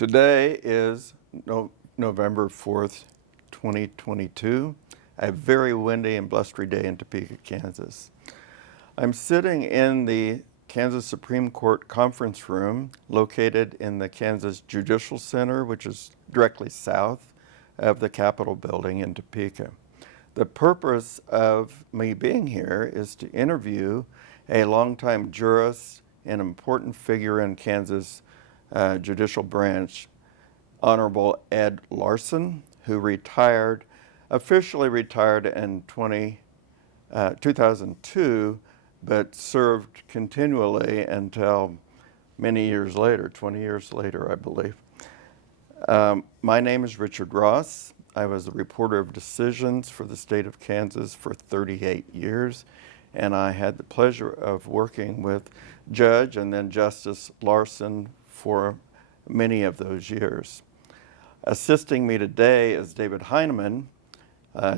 Today is November 4th, 2022, a very windy and blustery day in Topeka, Kansas. I'm sitting in the Kansas Supreme Court conference room located in the Kansas Judicial Center, which is directly south of the Capitol building in Topeka. The purpose of me being here is to interview a longtime jurist and important figure in Kansas judicial branch, Honorable Ed Larson, who officially retired in 2002, but served continually until many years later, 20 years later, I believe. My name is Richard Ross. I was a reporter of decisions for the state of Kansas for 38 years, and I had the pleasure of working with Judge and then Justice Larson for many of those years. Assisting me today is David Heineman.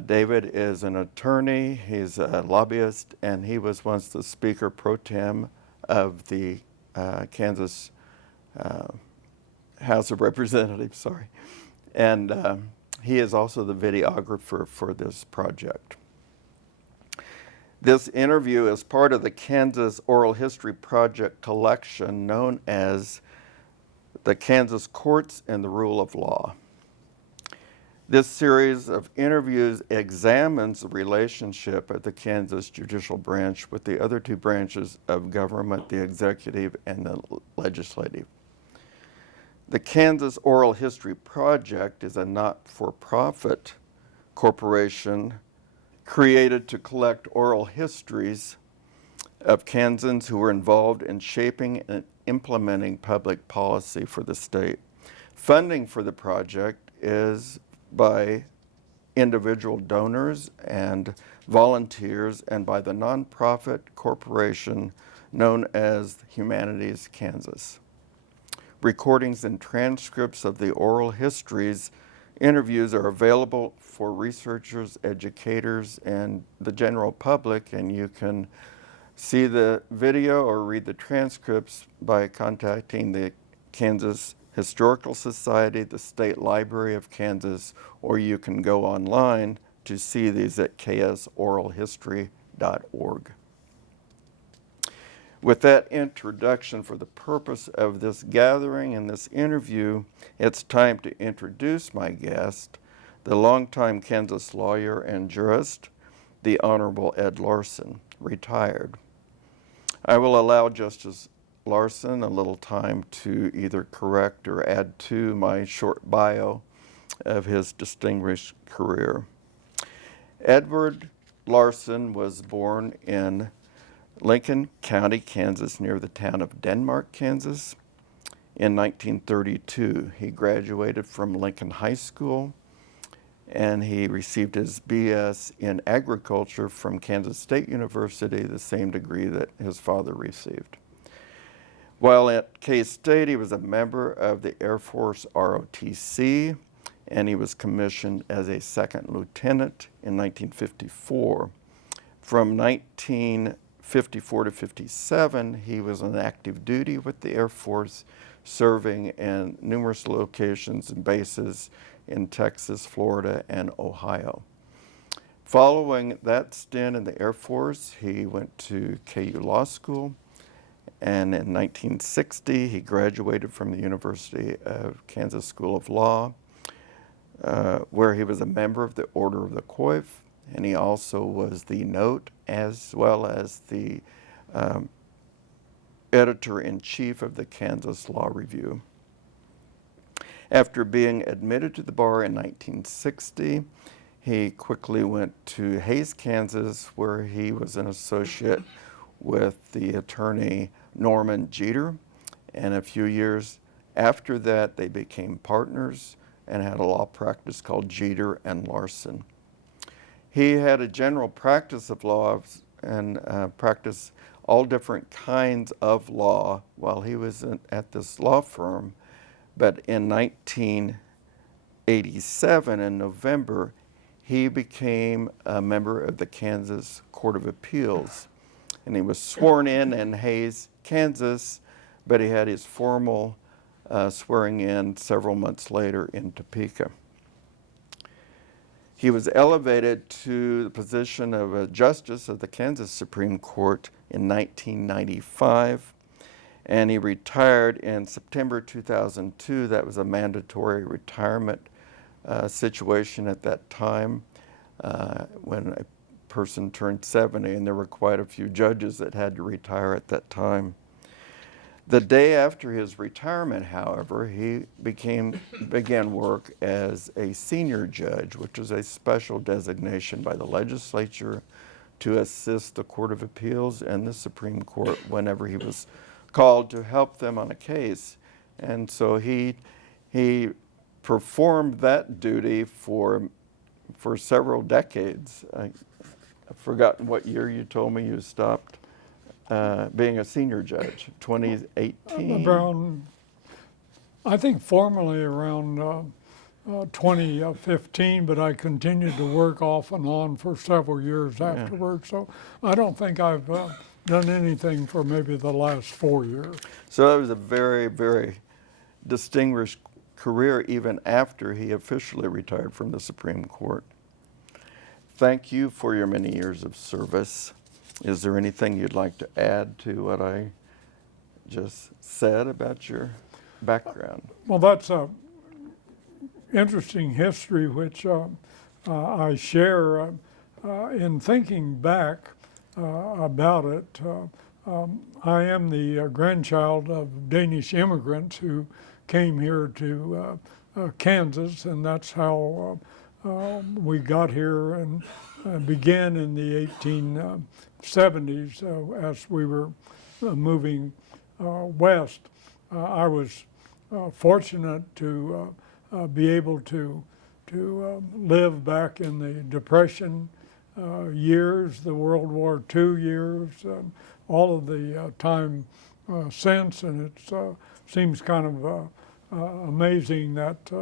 David is an attorney, he's a lobbyist, and he was once the Speaker Pro Tem of the Kansas House of Representatives, and he is also the videographer for this project. This interview is part of the Kansas Oral History Project collection known as the Kansas Courts and the Rule of Law. This series of interviews examines the relationship of the Kansas judicial branch with the other two branches of government, the executive and the legislative. The Kansas Oral History Project is a not-for-profit corporation created to collect oral histories of Kansans who were involved in shaping and implementing public policy for the state. Funding for the project is by individual donors and volunteers and by the nonprofit corporation known as Humanities Kansas. Recordings and transcripts of the oral histories interviews are available for researchers, educators, and the general public, and you can see the video or read the transcripts by contacting the Kansas Historical Society, the State Library of Kansas, or you can go online to see these at ksoralhistory.org. With that introduction for the purpose of this gathering and this interview, it's time to introduce my guest, the longtime Kansas lawyer and jurist, the Honorable Ed Larson, retired. I will allow Justice Larson a little time to either correct or add to my short bio of his distinguished career. Edward Larson was born in Lincoln County, Kansas, near the town of Denmark, Kansas, in 1932. He graduated from Lincoln High School, and he received his BS in agriculture from Kansas State University, the same degree that his father received. While at K-State, he was a member of the Air Force ROTC, and he was commissioned as a second lieutenant in 1954. From 1954 to 57, he was on active duty with the Air Force, serving in numerous locations and bases in Texas, Florida, and Ohio. Following that stint in the Air Force, he went to KU Law School, and in 1960, he graduated from the University of Kansas School of Law, where he was a member of the Order of the Coif, and he also was the note as well as the editor-in-chief of the Kansas Law Review. After being admitted to the bar in 1960, he quickly went to Hays, Kansas, where he was an associate with the attorney Norman Jeter, and a few years after that they became partners and had a law practice called Jeter and Larson. He had a general practice of law and practiced all different kinds of law while he was at this law firm, but in 1987, in November, he became a member of the Kansas Court of Appeals, and he was sworn in Hays, Kansas, but he had his formal swearing in several months later in Topeka. He was elevated to the position of a justice of the Kansas Supreme Court in 1995, and he retired in September 2002. That was a mandatory retirement situation at that time when a person turned 70, and there were quite a few judges that had to retire at that time. The day after his retirement, however, he began work as a senior judge, which is a special designation by the legislature to assist the Court of Appeals and the Supreme Court whenever he was called to help them on a case. And so he performed that duty for several decades. I've forgotten what year you told me you stopped being a senior judge, 2018? Around, I think formally around 2015, but I continued to work off and on for several years afterwards. So I don't think I've done anything for maybe the last 4 years. So that was a very, very distinguished career even after he officially retired from the Supreme Court. Thank you for your many years of service. Is there anything you'd like to add to what I just said about your background? Well, that's a interesting history which I share. In thinking back about it, I am the grandchild of Danish immigrants who came here to Kansas, and that's how we got here and began in the 1870s as we were moving west. I was fortunate to be able to live back in the Depression years, the World War II years, all of the time since, and it seems kind of amazing that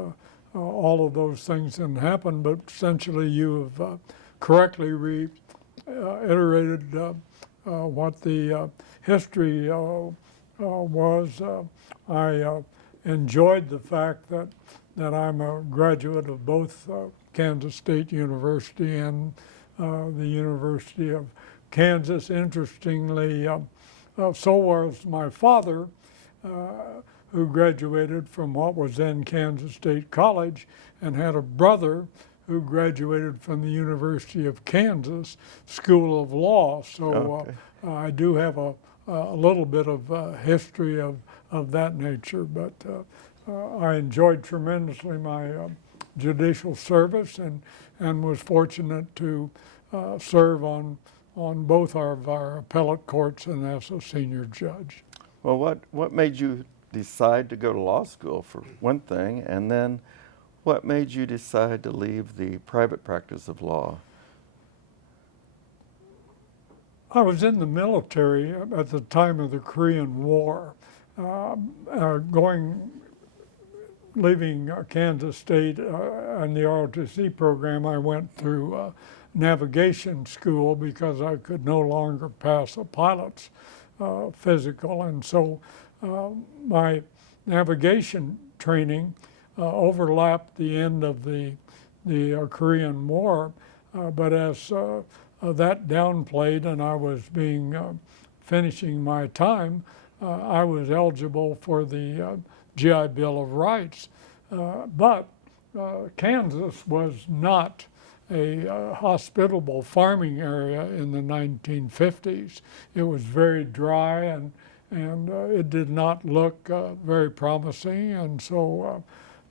all of those things didn't happen, but essentially you have correctly reiterated what the history was. I enjoyed the fact that I'm a graduate of both Kansas State University and the University of Kansas. Interestingly, so was my father, who graduated from what was then Kansas State College, and had a brother who graduated from the University of Kansas School of Law. So I do have a little bit of history of that nature, but I enjoyed tremendously my judicial service and was fortunate to serve on both of our appellate courts and as a senior judge. Well, what made you decide to go to law school, for one thing, and then what made you decide to leave the private practice of law? I was in the military at the time of the Korean War. Leaving Kansas State and the ROTC program, I went through navigation school because I could no longer pass a pilot's physical, and so my navigation training overlapped the end of the Korean War, but as that downplayed and I was finishing my time, I was eligible for the GI Bill of Rights. But Kansas was not a hospitable farming area in the 1950s. It was very dry and it did not look very promising, and so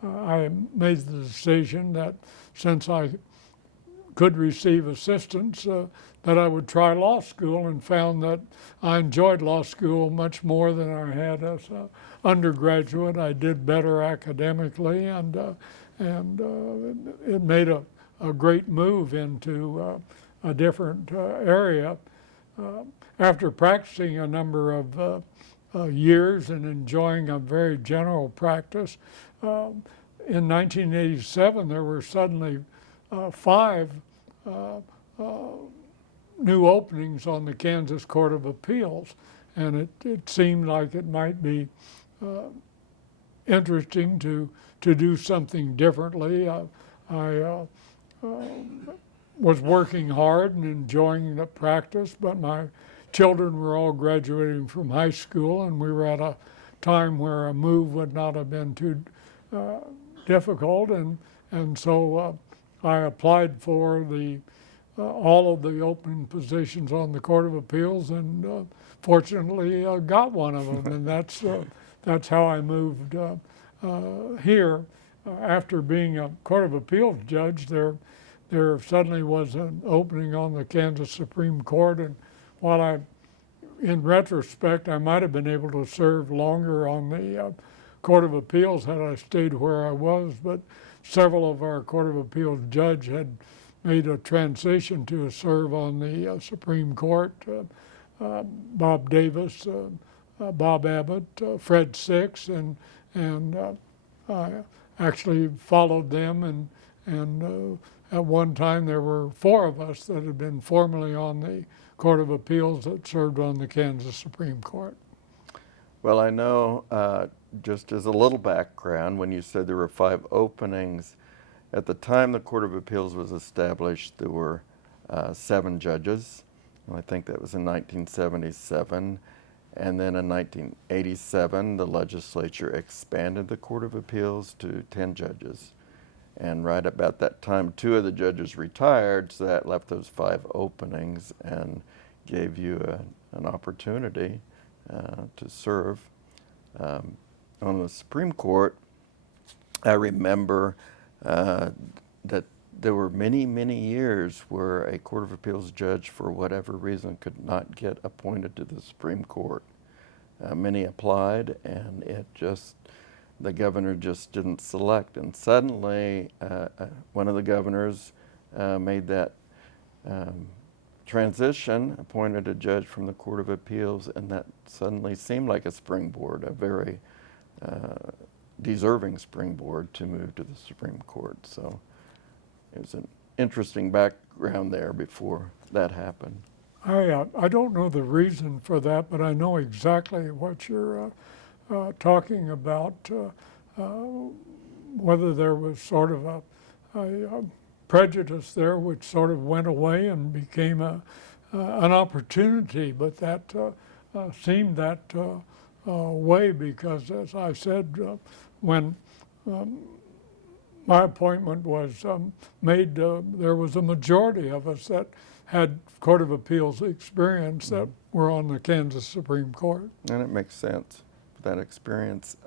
I made the decision that since I could receive assistance, that I would try law school, and found that I enjoyed law school much more than I had as an undergraduate. I did better academically, and it made a great move into a different area. After practicing a number of years and enjoying a very general practice, in 1987 there were suddenly 5 new openings on the Kansas Court of Appeals, and it seemed like it might be interesting to do something differently. I was working hard and enjoying the practice, but my children were all graduating from high school, and we were at a time where a move would not have been too difficult, and so I applied for all of the open positions on the Court of Appeals, and fortunately got one of them, and that's how I moved here. After being a Court of Appeals judge, there suddenly was an opening on the Kansas Supreme Court, and while in retrospect, I might have been able to serve longer on the Court of Appeals had I stayed where I was, but several of our Court of Appeals judges had made a transition to serve on the Supreme Court. Bob Davis, Bob Abbott, Fred Six, and I actually followed them, and at one time there were 4 of us that had been formerly on the Court of Appeals that served on the Kansas Supreme Court. Well, I know, just as a little background, when you said there were 5 openings, at the time the Court of Appeals was established, there were 7 judges. And I think that was in 1977. And then in 1987, the legislature expanded the Court of Appeals to 10 judges. And right about that time, 2 of the judges retired, so that left those 5 openings and gave you an opportunity to serve. On the Supreme Court, I remember that there were many, many years where a Court of Appeals judge, for whatever reason, could not get appointed to the Supreme Court. Many applied, and the governor just didn't select. And suddenly, one of the governors made that transition, appointed a judge from the Court of Appeals, and that suddenly seemed like a springboard, a very deserving springboard to move to the Supreme Court. So it was an interesting background there before that happened. I don't know the reason for that, but I know exactly what you're talking about, whether there was sort of a prejudice there which sort of went away and became an opportunity, but that seemed that way because, as I said, when my appointment was made, there was a majority of us that had Court of Appeals experience that were on the Kansas Supreme Court. And it makes sense, that experience.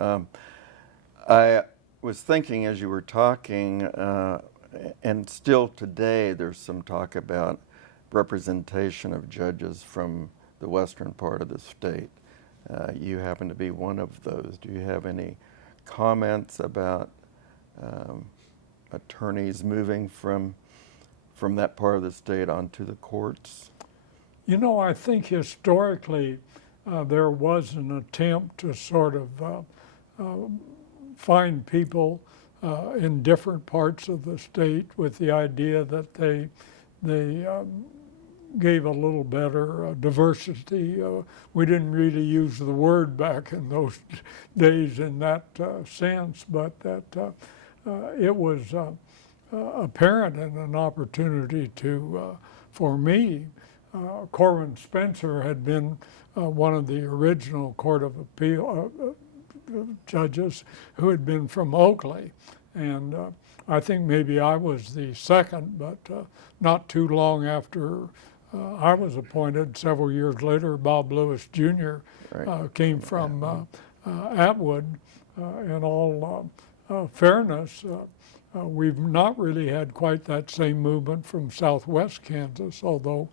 I was thinking as you were talking, and still today there's some talk about representation of judges from the western part of the state. You happen to be one of those. Do you have any comments about attorneys moving from that part of the state onto the courts? You know, I think historically there was an attempt to sort of find people in different parts of the state with the idea that they gave a little better diversity. We didn't really use the word back in those days in that sense, but that it was apparent and an opportunity for me. Corwin Spencer had been one of the original Court of Appeal judges who had been from Oakley, and I think maybe I was the second, but not too long after I was appointed, several years later, Bob Lewis Jr. Came from Atwood. In all fairness, we've not really had quite that same movement from southwest Kansas, although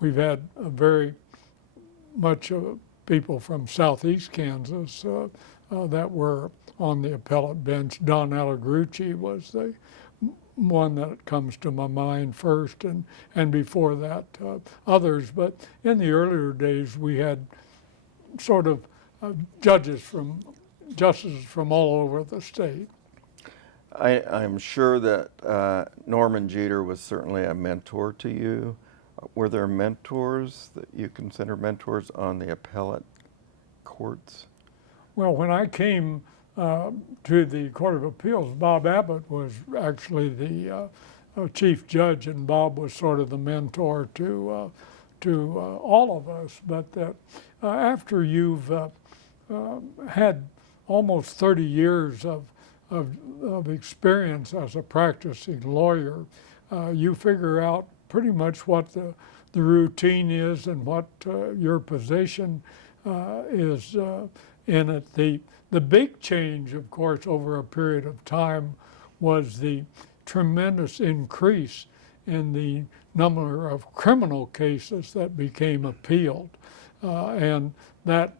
we've had very much people from southeast Kansas that were on the appellate bench. Don Allegrucci was the one that comes to my mind first, and before that others. But in the earlier days we had sort of justices from all over the state. I'm sure that Norman Jeter was certainly a mentor to you. Were there mentors that you consider mentors on the appellate courts? Well, when I came to the Court of Appeals. Bob Abbott was actually the chief judge, and Bob was sort of the mentor to all of us. But that after you've had almost 30 years of experience as a practicing lawyer, you figure out pretty much what the routine is and what your position is in it. The big change, of course, over a period of time was the tremendous increase in the number of criminal cases that became appealed, and that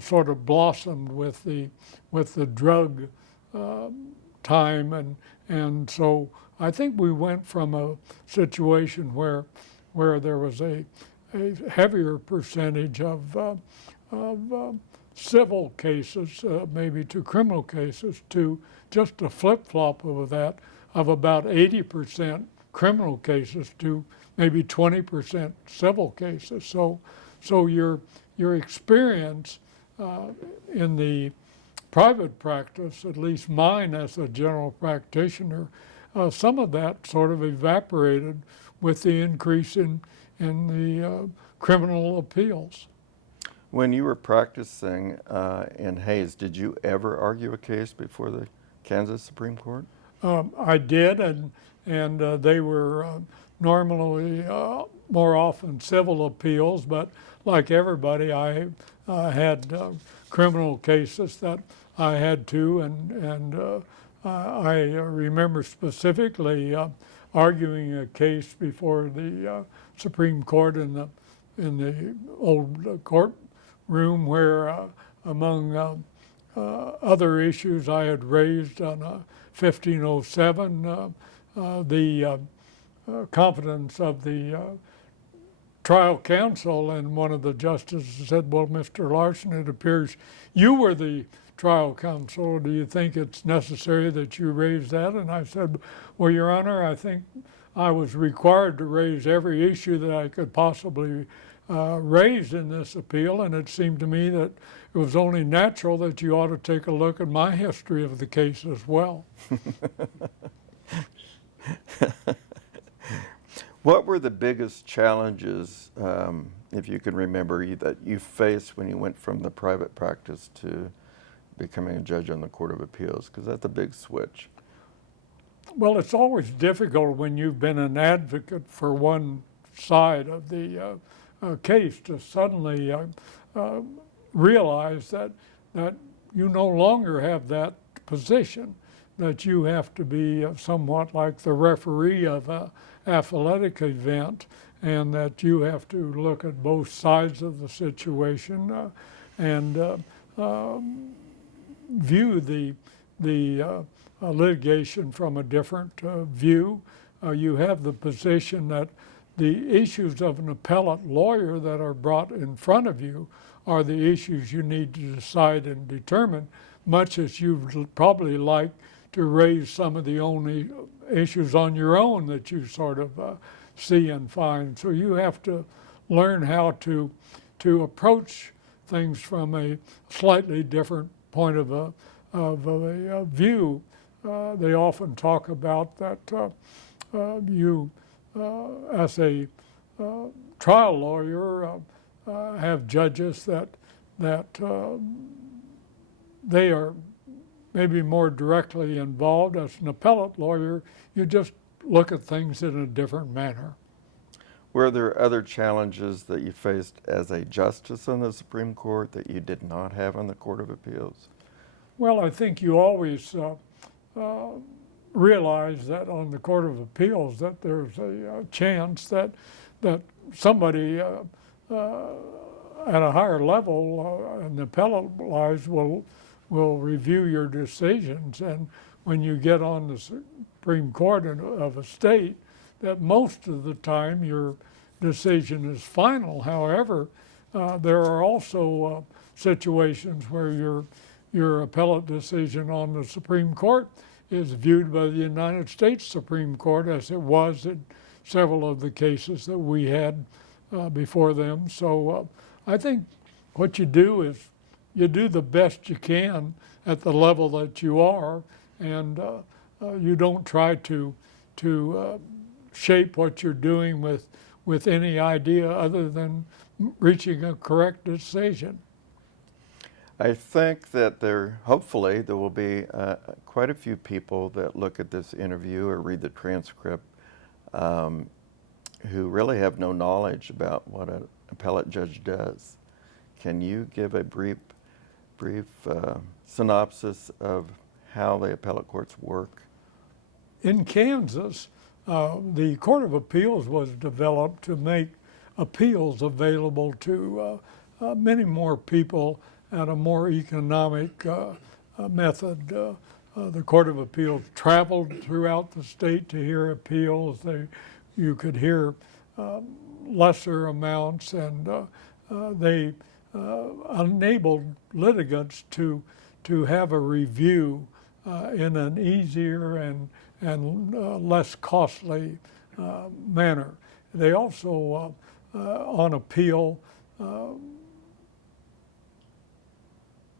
sort of blossomed with the drug time, and so I think we went from a situation where there was a heavier percentage of civil cases, maybe to criminal cases, to just a flip-flop of that, of about 80% criminal cases to maybe 20% civil cases. So your experience in the private practice, at least mine as a general practitioner, some of that sort of evaporated with the increase in the criminal appeals. When you were practicing in Hayes, did you ever argue a case before the Kansas Supreme Court? I did, and they were normally more often civil appeals, but like everybody, I had criminal cases that I had to, and I remember specifically arguing a case before the Supreme Court in the old courtroom where, among other issues I had raised on 1507, the competence of the trial counsel, and one of the justices said, "Well, Mr. Larson, it appears you were the trial counsel. Do you think it's necessary that you raise that?" And I said, "Well, Your Honor, I think I was required to raise every issue that I could possibly raise in this appeal, and it seemed to me that it was only natural that you ought to take a look at my history of the case as well." What were the biggest challenges, if you can remember, that you faced when you went from the private practice to becoming a judge on the Court of Appeals? Because that's a big switch. Well, it's always difficult when you've been an advocate for one side of the case to suddenly realize that you no longer have that position, that you have to be somewhat like the referee of an athletic event, and that you have to look at both sides of the situation and view the litigation from a different view. You have the position that the issues of an appellate lawyer that are brought in front of you are the issues you need to decide and determine, much as you'd probably like to raise some of the only issues on your own that you sort of see and find. So you have to learn how to approach things from a slightly different point of a view. They often talk about that you, as a trial lawyer, have judges that they are maybe more directly involved. As an appellate lawyer, you just look at things in a different manner. Were there other challenges that you faced as a justice on the Supreme Court that you did not have on the Court of Appeals? Well, I think you always realize that on the Court of Appeals that there's a chance that somebody at a higher level in the appellate lives will review your decisions, and when you get on the Supreme Court of a state, that most of the time your decision is final. However, there are also situations where your appellate decision on the Supreme Court is viewed by the United States Supreme Court, as it was in several of the cases that we had before them. So I think what you do is you do the best you can at the level that you are, and you don't try to shape what you're doing with any idea other than reaching a correct decision. I think that hopefully there will be quite a few people that look at this interview or read the transcript who really have no knowledge about what an appellate judge does. Can you give a brief synopsis of how the appellate courts work? In Kansas, the Court of Appeals was developed to make appeals available to many more people at a more economic method. The Court of Appeals traveled throughout the state to hear appeals. You could hear lesser amounts, and they enabled litigants to have a review in an easier and less costly manner. They also, on appeal,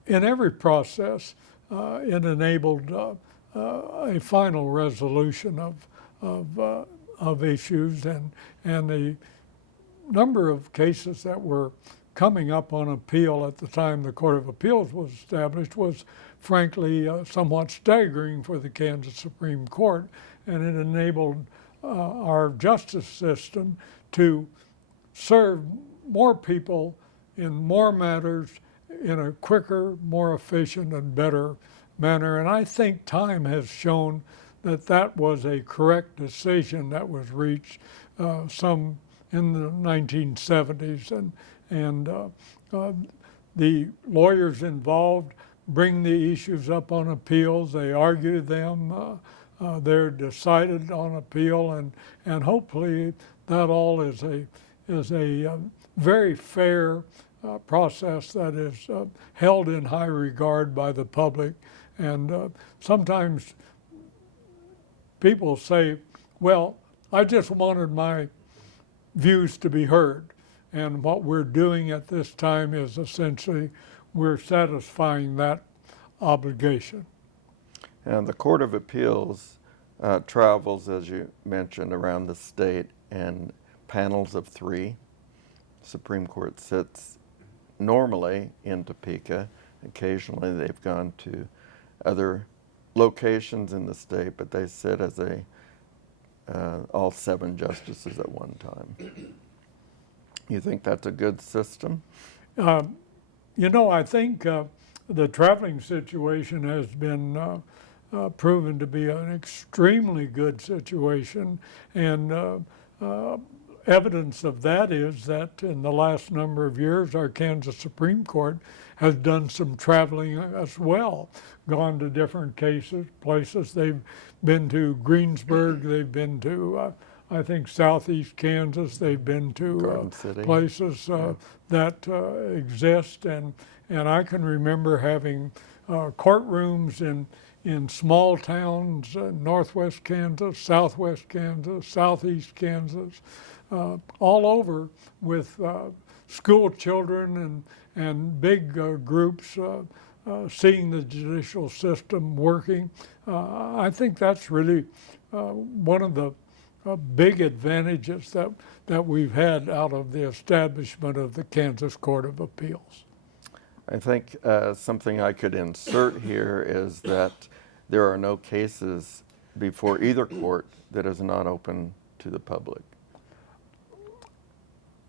in every process, it enabled a final resolution of issues, and the number of cases that were coming up on appeal at the time the Court of Appeals was established was frankly somewhat staggering for the Kansas Supreme Court, and it enabled our justice system to serve more people in more matters in a quicker, more efficient, and better manner. And I think time has shown that that was a correct decision that was reached some in the 1970s, and the lawyers involved bring the issues up on appeals. They argue them. They're decided on appeal, and hopefully that all is a very fair process that is held in high regard by the public. And sometimes people say, well, I just wanted my views to be heard. And what we're doing at this time is essentially we're satisfying that obligation. And the Court of Appeals travels, as you mentioned, around the state in panels of 3. Supreme Court sits normally in Topeka. Occasionally they've gone to other locations in the state, but they sit as all 7 justices at one time. You think that's a good system? You know, I think the traveling situation has been proven to be an extremely good situation, and evidence of that is that in the last number of years, our Kansas Supreme Court has done some traveling as well, gone to different places. They've been to Greensburg, they've been to I think southeast Kansas. They've been to places that exist, and I can remember having courtrooms in small towns, northwest Kansas, southwest Kansas, southeast Kansas, all over with school children and big groups seeing the judicial system working. I think that's really one of the big advantages that we've had out of the establishment of the Kansas Court of Appeals. I think something I could insert here is that there are no cases before either court that is not open to the public.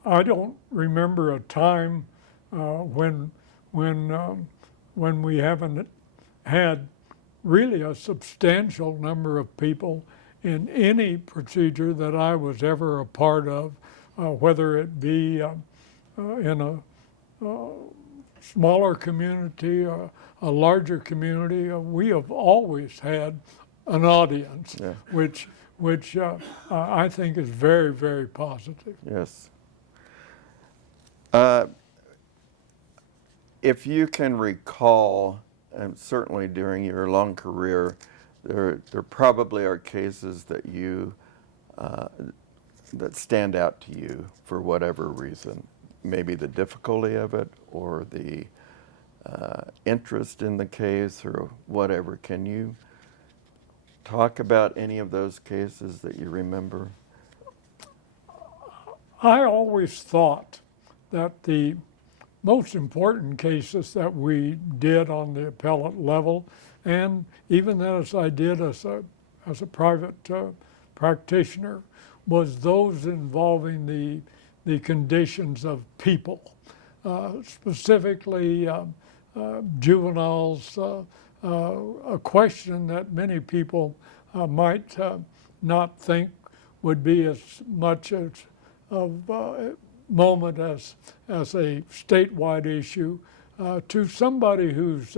I don't remember a time when we haven't had really a substantial number of people in any procedure that I was ever a part of, whether it be in a smaller community or a larger community. We have always had an audience, which I think is very, very positive. Yes. If you can recall, and certainly during your long career, there probably are cases that that stand out to you for whatever reason. Maybe the difficulty of it, or the interest in the case or whatever. Can you talk about any of those cases that you remember? I always thought that the most important cases that we did on the appellate level, and even as I did as a private practitioner, was those involving the conditions of people, specifically juveniles, a question that many people might not think would be as much as of moment as a statewide issue to somebody whose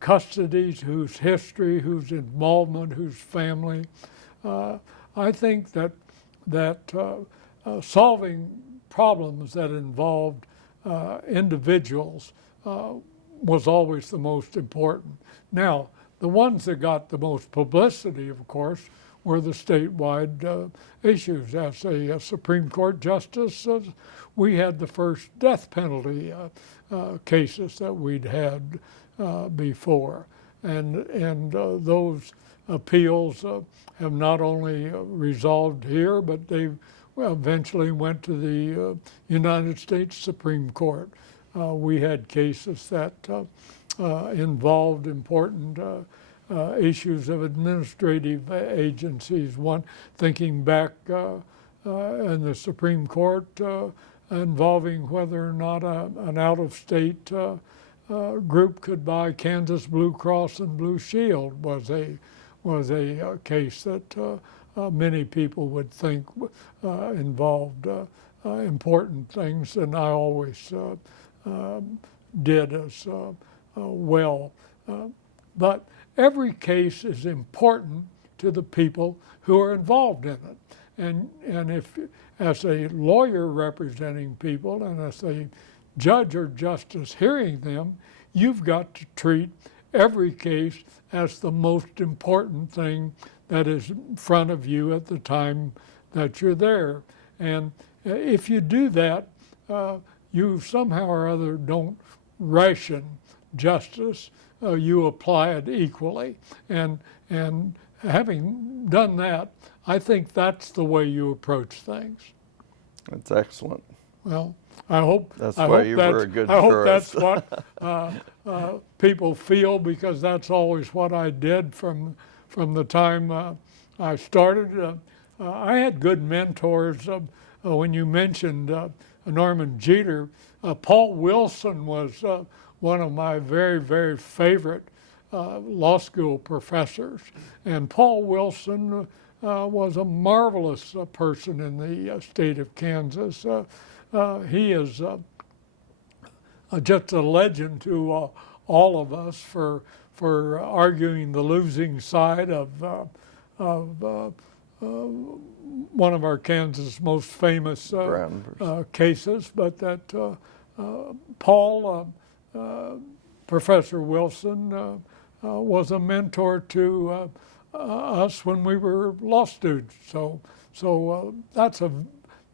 custody, whose history, whose involvement, whose family. I think that solving problems that involved individuals was always the most important. Now, the ones that got the most publicity, of course, were the statewide issues. As a Supreme Court justice, we had the first death penalty cases that we'd had before. And those appeals have not only resolved here, but they eventually went to the United States Supreme Court. We had cases that involved important issues of administrative agencies. One, thinking back in the Supreme Court, involving whether or not an out-of-state group could buy Kansas Blue Cross and Blue Shield was a case that many people would think involved important things, and I always did as well. But every case is important to the people who are involved in it. And if, as a lawyer representing people and as a judge or justice hearing them, you've got to treat every case as the most important thing that is in front of you at the time that you're there. And if you do that, you somehow or other don't ration justice. You apply it equally. And having done that, I think that's the way you approach things. That's excellent. Well, I hope that's I why hope you that's, were a good I hope jurist. that's what people feel, because that's always what I did from the time I started. I had good mentors. When you mentioned Norman Jeter, Paul Wilson was one of my very, very favorite law school professors. And Paul Wilson was a marvelous person in the state of Kansas. He is just a legend to all of us for arguing the losing side of one of our Kansas most famous cases. But that Paul, Professor Wilson, was a mentor to us when we were law students. So that's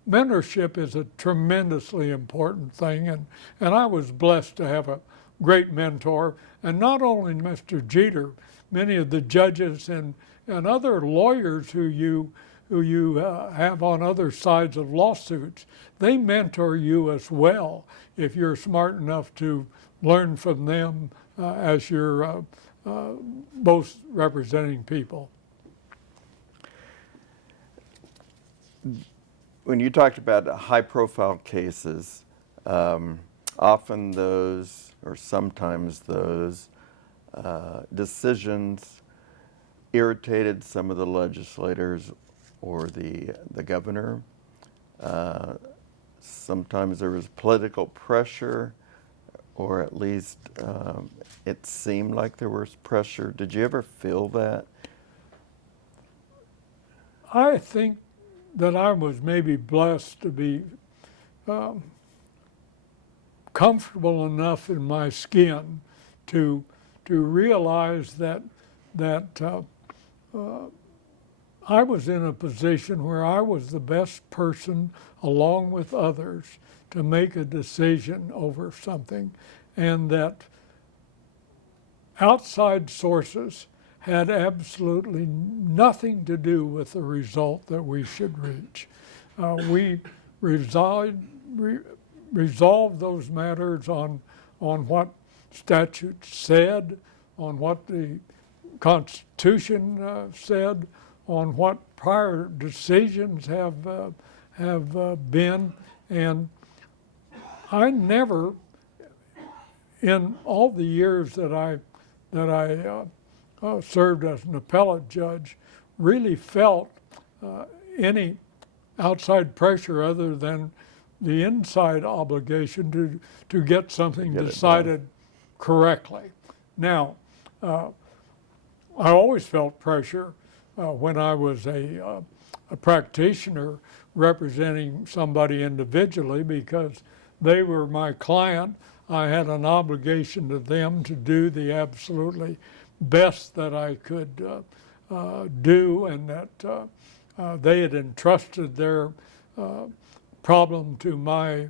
mentorship is a tremendously important thing, and I was blessed to have a great mentor, and not only Mr. Jeter, many of the judges and other lawyers who you have on other sides of lawsuits, they mentor you as well if you're smart enough to learn from them as you're both representing people. When you talked about high-profile cases, often those, or sometimes those, decisions irritated some of the legislators or the governor. Sometimes there was political pressure, or at least it seemed like there was pressure. Did you ever feel that? I think that I was maybe blessed to be comfortable enough in my skin to realize that I was in a position where I was the best person, along with others, to make a decision over something, and that outside sources had absolutely nothing to do with the result that we should reach. We resolved those matters on what statute said, on what the Constitution said, on what prior decisions have been, and I never, in all the years that I served as an appellate judge, really felt any outside pressure other than the inside obligation to get something decided correctly. Now, I always felt pressure when I was a practitioner representing somebody individually, because they were my client. I had an obligation to them to do the absolutely best that I could do, and that they had entrusted their problem to my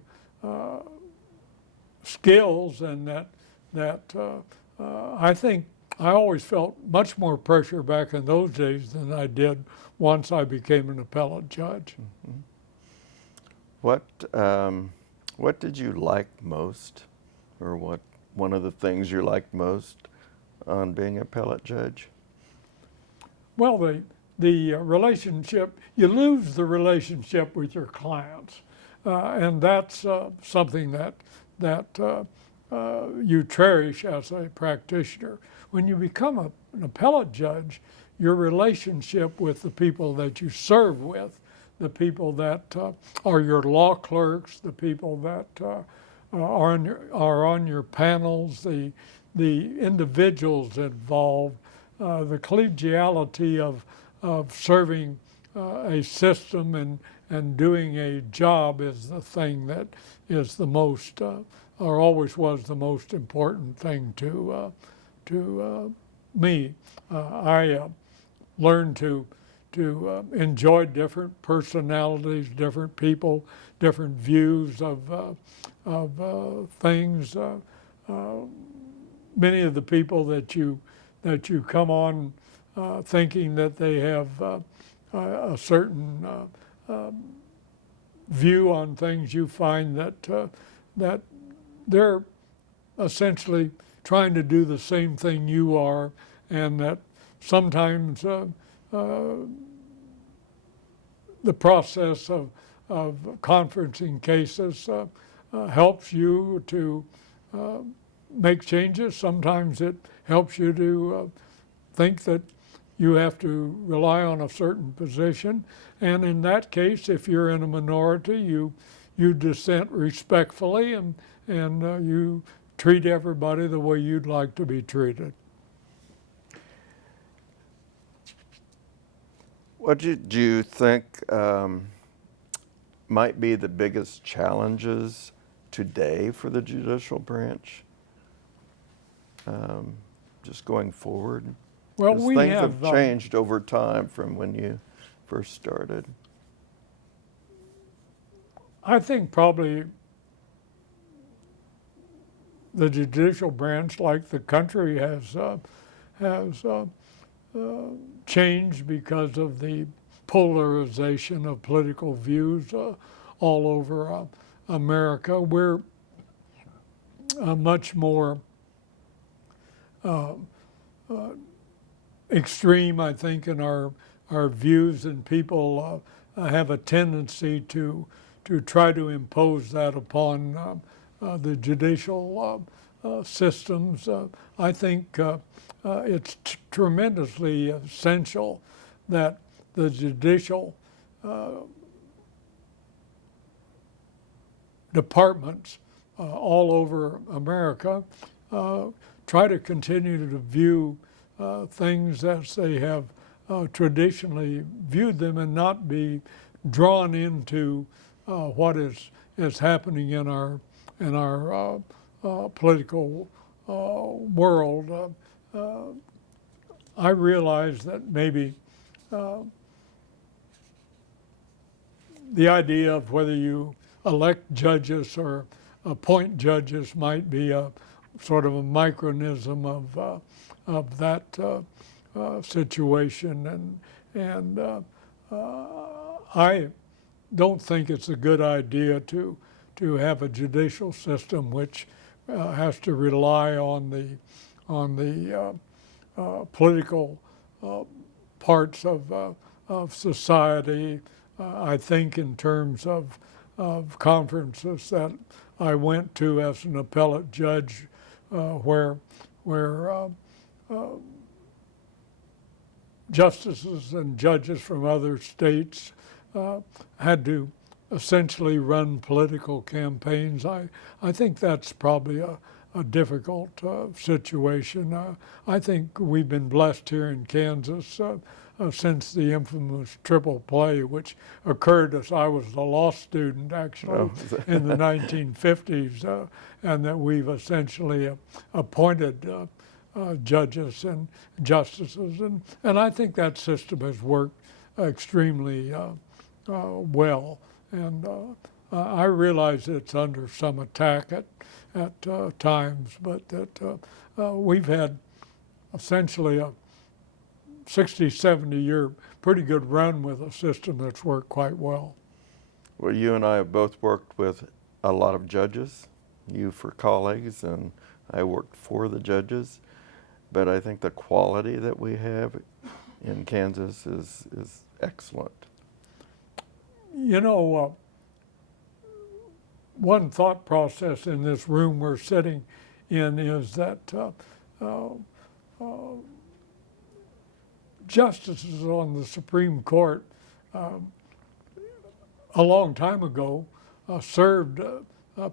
skills, and that I think I always felt much more pressure back in those days than I did once I became an appellate judge. Mm-hmm. What did you like most, or what one of the things you liked most on being appellate judge? Well, the relationship, you lose the relationship with your clients, and that's something that you cherish as a practitioner. When you become an appellate judge, your relationship with the people that you serve with, the people that are your law clerks, the people that are on your panels, the individuals involved, the collegiality of serving a system and doing a job is the thing that is the most, or always was the most important thing to me. I learned to enjoy different personalities, different people, different views of things. Many of the people that you come on thinking that they have a certain view on things, you find that they're essentially trying to do the same thing you are, and that sometimes the process of conferencing cases helps you to make changes. Sometimes it helps you to think that you have to rely on a certain position, and in that case, if you're in a minority, you dissent respectfully, and you treat everybody the way you'd like to be treated. What do you think might be the biggest challenges today for the judicial branch, just going forward? Well, things have changed over time from when you first started. I think probably the judicial branch, like the country, has changed because of the polarization of political views all over America. We're much more extreme, I think, in our views, and people have a tendency to try to impose that upon the judicial systems. I think it's tremendously essential that the judicial departments all over America try to continue to view things as they have traditionally viewed them, and not be drawn into what is happening in our political world. I realize that maybe the idea of whether you elect judges or appoint judges might be a sort of a micronism of that situation, and I don't think it's a good idea to have a judicial system which has to rely on the political parts of society. I think in terms of conferences that I went to as an appellate judge, where justices and judges from other states had to essentially run political campaigns. I think that's probably a difficult situation. I think we've been blessed here in Kansas since the infamous triple play, which occurred as I was a law student actually in the 1950s, and that we've essentially appointed judges and justices, and I think that system has worked extremely well, and I realize it's under some attack at times, but that we've had essentially a 60, 70-year pretty good run with a system that's worked quite well. Well, you and I have both worked with a lot of judges, you for colleagues and I worked for the judges, but I think the quality that we have in Kansas is excellent. You know, one thought process in this room we're sitting in is that justices on the Supreme Court a long time ago served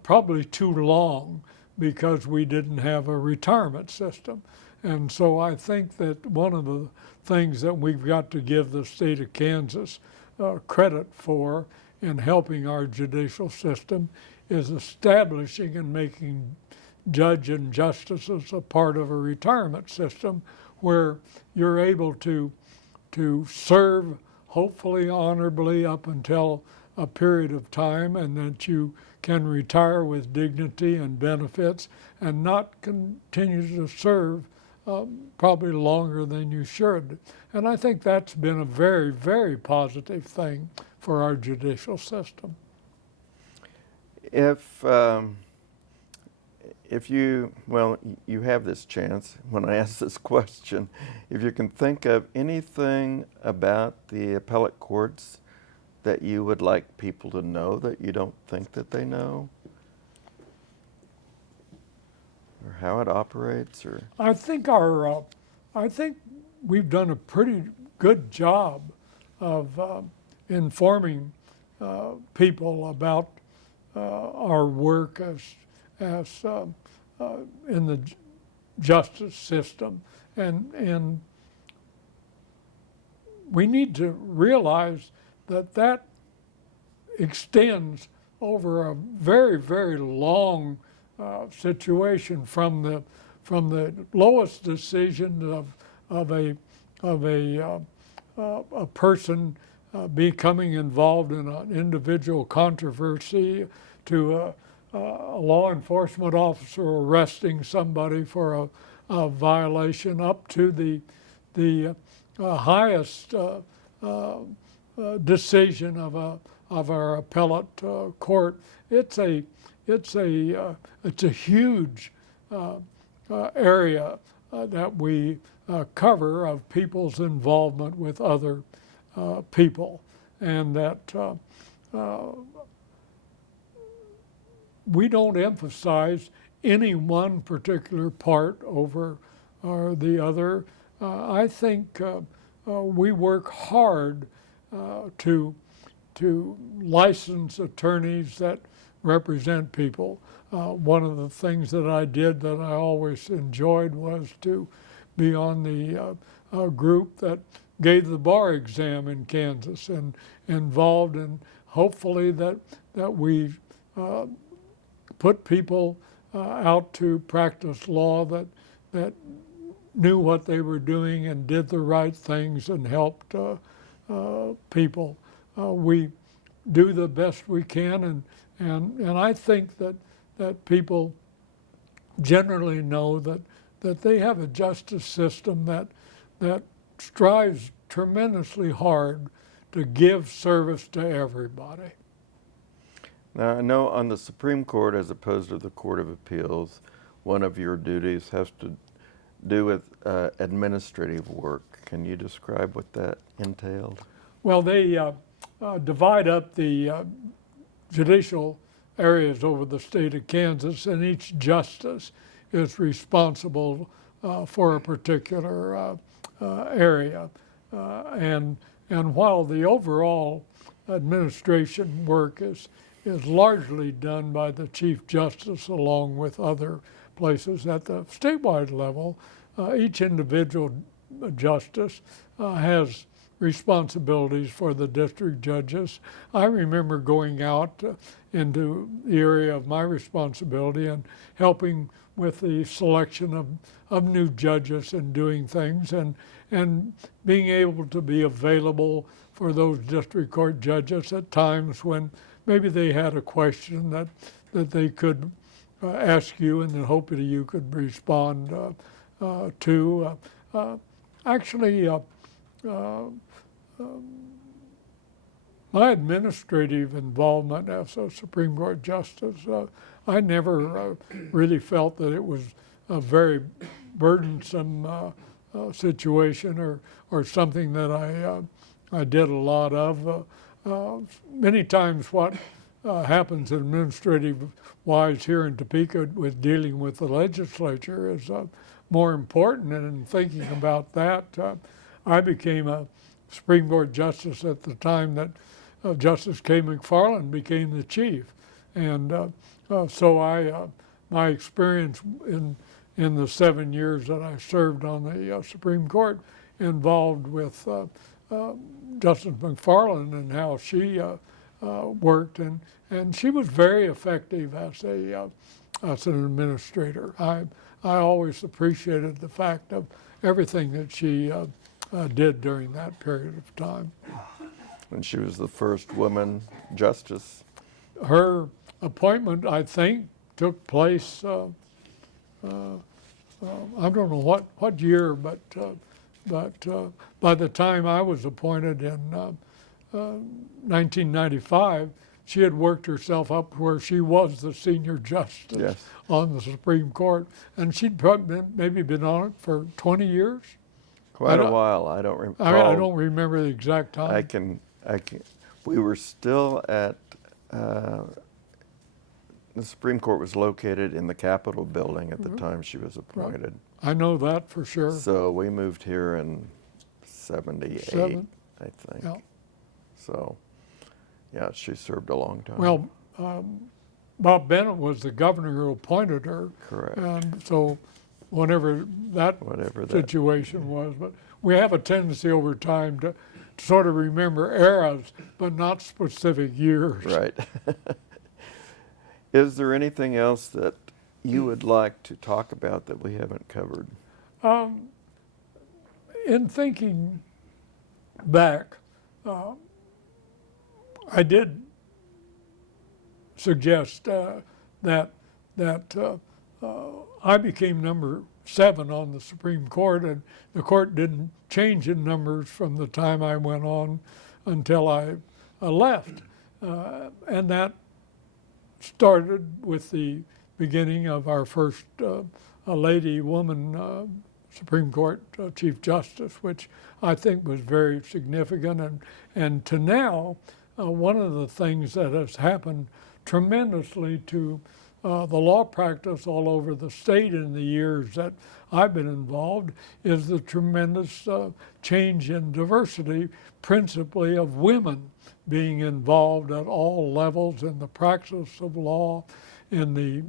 probably too long because we didn't have a retirement system. And so I think that one of the things that we've got to give the state of Kansas credit for in helping our judicial system is establishing and making judge and justices a part of a retirement system where you're able to serve hopefully honorably up until a period of time, and that you can retire with dignity and benefits and not continue to serve probably longer than you should. And I think that's been a very, very positive thing for our judicial system. If you, well, you have this chance when I ask this question, if you can think of anything about the appellate courts that you would like people to know that you don't think that they know, or how it operates, or I think I think we've done a pretty good job of informing people about our work as in the justice system, and we need to realize that extends over a very, very long situation from the lowest decision of a person becoming involved in an individual controversy to a law enforcement officer arresting somebody for a violation, up to the highest decision of our appellate court. It's a huge area that we cover of people's involvement with other people, and that we don't emphasize any one particular part over the other. I think we work hard to license attorneys that represent people. One of the things that I did that I always enjoyed was to be on the group that gave the bar exam in Kansas, and involved in hopefully that we put people out to practice law that knew what they were doing and did the right things and helped people. We do the best we can, and I think that people generally know that that they have a justice system that strives tremendously hard to give service to everybody. Now, I know on the Supreme Court, as opposed to the Court of Appeals, one of your duties has to do with administrative work. Can you describe what that entailed? Well, they divide up the judicial areas over the state of Kansas, and each justice is responsible for a particular area. And while the overall administration work is largely done by the Chief Justice along with other places at the statewide level, each individual justice has responsibilities for the district judges. I remember going out into the area of my responsibility and helping with the selection of new judges and doing things, and being able to be available for those district court judges at times when maybe they had a question that they could ask you and then hopefully you could respond to. Actually, my administrative involvement as a Supreme Court justice, I never really felt that it was a very burdensome situation or something that I did a lot of. Many times what happens administrative-wise here in Topeka with dealing with the legislature is more important, and in thinking about that, I became a Supreme Court justice at the time that Justice K. McFarland became the chief, and so my experience in the 7 years that I served on the Supreme Court involved with Justice McFarland and how she worked, and she was very effective as an administrator. I always appreciated the fact of everything that she did during that period of time. And she was the first woman justice. Her appointment, I think, took place, I don't know what year, but by the time I was appointed in 1995, she had worked herself up where she was the senior justice on the Supreme Court, and she'd probably maybe been on it for 20 years. Quite a while. I don't recall. I don't remember the exact time. I can. We were still at. The Supreme Court was located in the Capitol building at the time she was appointed. I know that for sure. So we moved here in '78, I think. Yeah. So, yeah, she served a long time. Well, Bob Bennett was the governor who appointed her. Correct. And so whatever that situation was, but we have a tendency over time to sort of remember eras, but not specific years. Right. Is there anything else that you would like to talk about that we haven't covered? In thinking back, I did suggest that I became number 7 on the Supreme Court, and the court didn't change in numbers from the time I went on until I left, and that started with the beginning of our first a lady woman Supreme Court Chief Justice, which I think was very significant. And to now, one of the things that has happened tremendously to the law practice all over the state in the years that I've been involved is the tremendous change in diversity, principally of women being involved at all levels in the practice of law, in the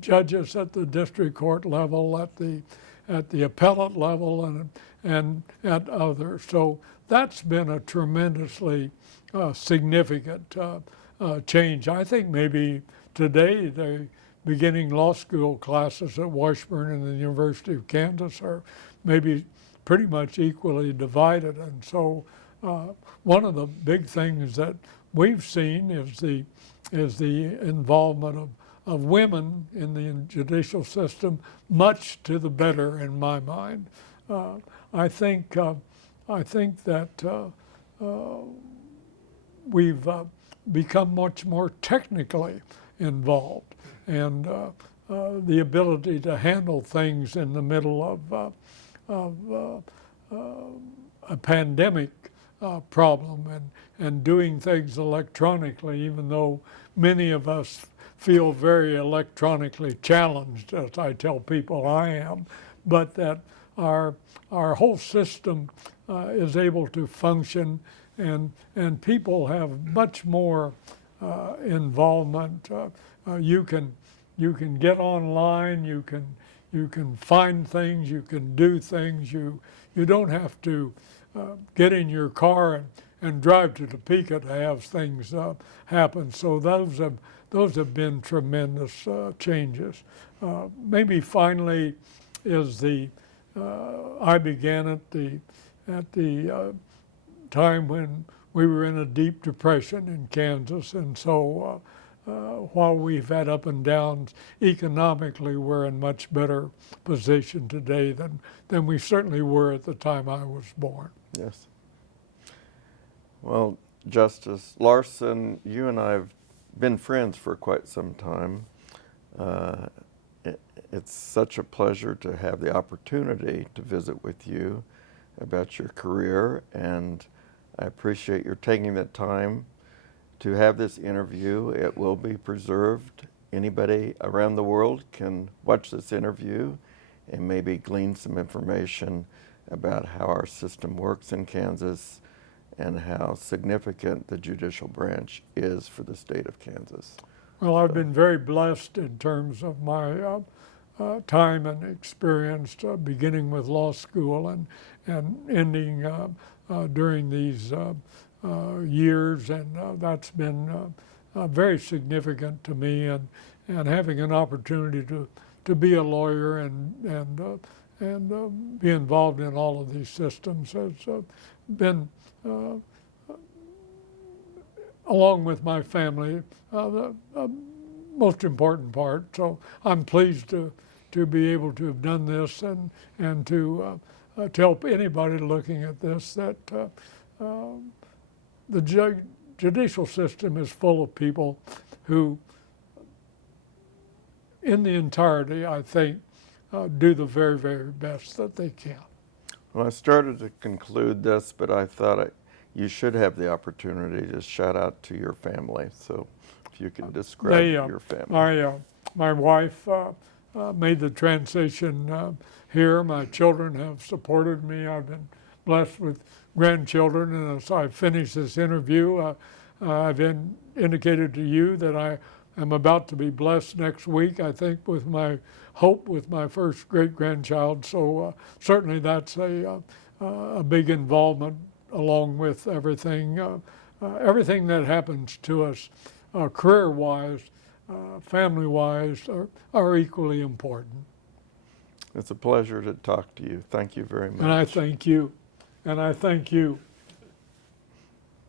judges at the district court level, at the appellate level, and at others. So that's been a tremendously significant change. I think maybe today the beginning law school classes at Washburn and the University of Kansas are maybe pretty much equally divided, and so one of the big things that we've seen is the involvement women in the judicial system, much to the better in my mind. I think that we've become much more technically involved, and the ability to handle things in the middle of a pandemic problem, and doing things electronically, even though many of us feel very electronically challenged, as I tell people I am, but that our whole system is able to function, and people have much more involvement. You can get online, you can find things, you can do things. You don't have to get in your car and drive to Topeka to have things happen. So those have been tremendous changes. Maybe finally is I began at the time when we were in a deep depression in Kansas, and so while we've had up and downs economically, we're in much better position today than we certainly were at the time I was born. Yes. Well, Justice Larson, you and I have been friends for quite some time. It's such a pleasure to have the opportunity to visit with you about your career, and I appreciate your taking the time to have this interview. It will be preserved. Anybody around the world can watch this interview and maybe glean some information about how our system works in Kansas and how significant the judicial branch is for the state of Kansas. Well, I've been very blessed in terms of my time and experience, beginning with law school and ending during these years, and that's been very significant to me, and having an opportunity to be a lawyer and be involved in all of these systems has been, along with my family, the most important part. So I'm pleased to be able to have done this, and to tell anybody looking at this that the judicial system is full of people who, in the entirety, I think, do the very, very best that they can. Well, I started to conclude this, but I thought you should have the opportunity to shout out to your family. So if you can describe your family. My wife made the transition here. My children have supported me. I've been blessed with grandchildren, and as I finish this interview, I've indicated to you that I am about to be blessed next week, I think, with my first great-grandchild. So certainly that's a big involvement, along with everything that happens to us career-wise, family-wise, are equally important. It's a pleasure to talk to you. Thank you very much. And I thank you. And I thank you.